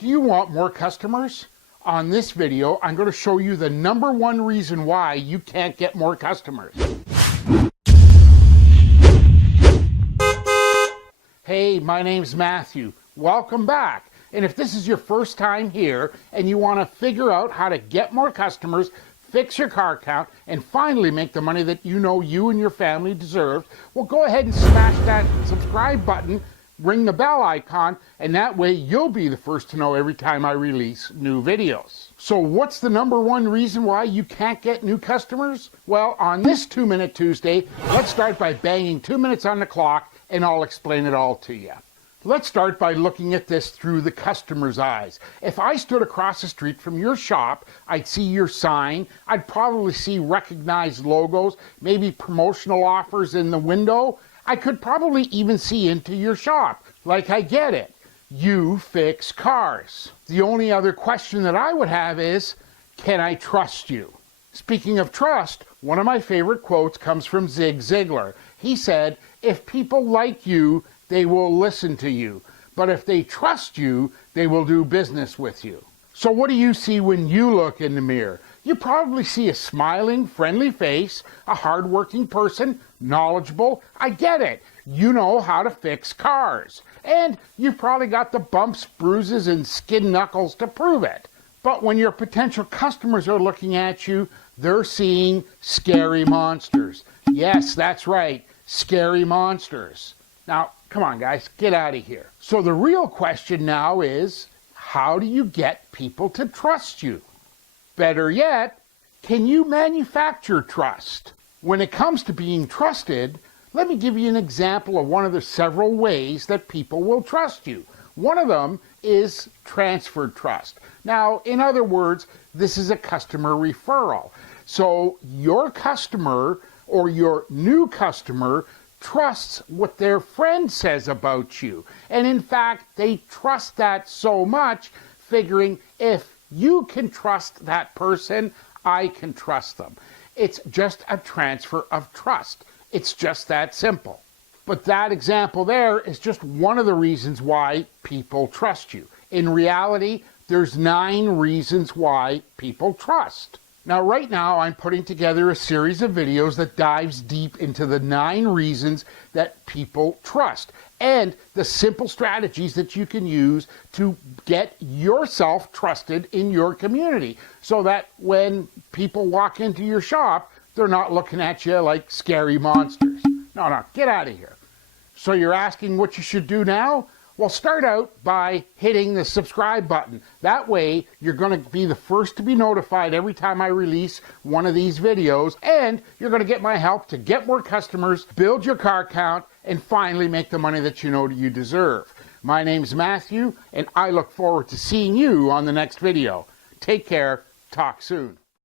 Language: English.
Do you want more customers? On this video, I'm going to show you the #1 reason why you can't get more customers. Hey, my name's Matthew. Welcome back. And if this is your first time here and you want to figure out how to get more customers, fix your car count, and finally make the money that you know you and your family deserve, well, go ahead and smash that subscribe button, ring the bell icon, and that way you'll be the first to know every time I release new videos. So what's the #1 reason why you can't get new customers? Well, on this 2-Minute Tuesday, let's start by banging 2 minutes on the clock and I'll explain it all to you. Let's start by looking at this through the customer's eyes. If I stood across the street from your shop, I'd see your sign, I'd probably see recognized logos, maybe promotional offers in the window. I could probably even see into your shop. Like, I get it. You fix cars. The only other question that I would have is, can I trust you? Speaking of trust, one of my favorite quotes comes from Zig Ziglar. He said, if people like you, they will listen to you. But if they trust you, they will do business with you. So what do you see when you look in the mirror? You probably see a smiling, friendly face, a hardworking person, knowledgeable. I get it. You know how to fix cars. And you've probably got the bumps, bruises, and skin knuckles to prove it. But when your potential customers are looking at you, they're seeing scary monsters. Yes, that's right. Scary monsters. Now, come on, guys, get out of here. So the real question now is, how do you get people to trust you? Better yet, can you manufacture trust? When it comes to being trusted, let me give you an example of one of the several ways that people will trust you. One of them is transferred trust. Now, in other words, this is a customer referral. So your customer or your new customer trusts what their friend says about you. And in fact, they trust that so much, figuring if you can trust that person, I can trust them. It's just a transfer of trust. It's just that simple. But that example there is just one of the reasons why people trust you. In reality, there's 9 reasons why people trust. Now, right now, I'm putting together a series of videos that dives deep into the 9 reasons that people trust and the simple strategies that you can use to get yourself trusted in your community so that when people walk into your shop, they're not looking at you like scary monsters. No, get out of here. So you're asking what you should do now? Well, start out by hitting the subscribe button. That way, you're going to be the first to be notified every time I release one of these videos, and you're going to get my help to get more customers, build your car count, and finally make the money that you know you deserve. My name's Matthew, and I look forward to seeing you on the next video. Take care. Talk soon.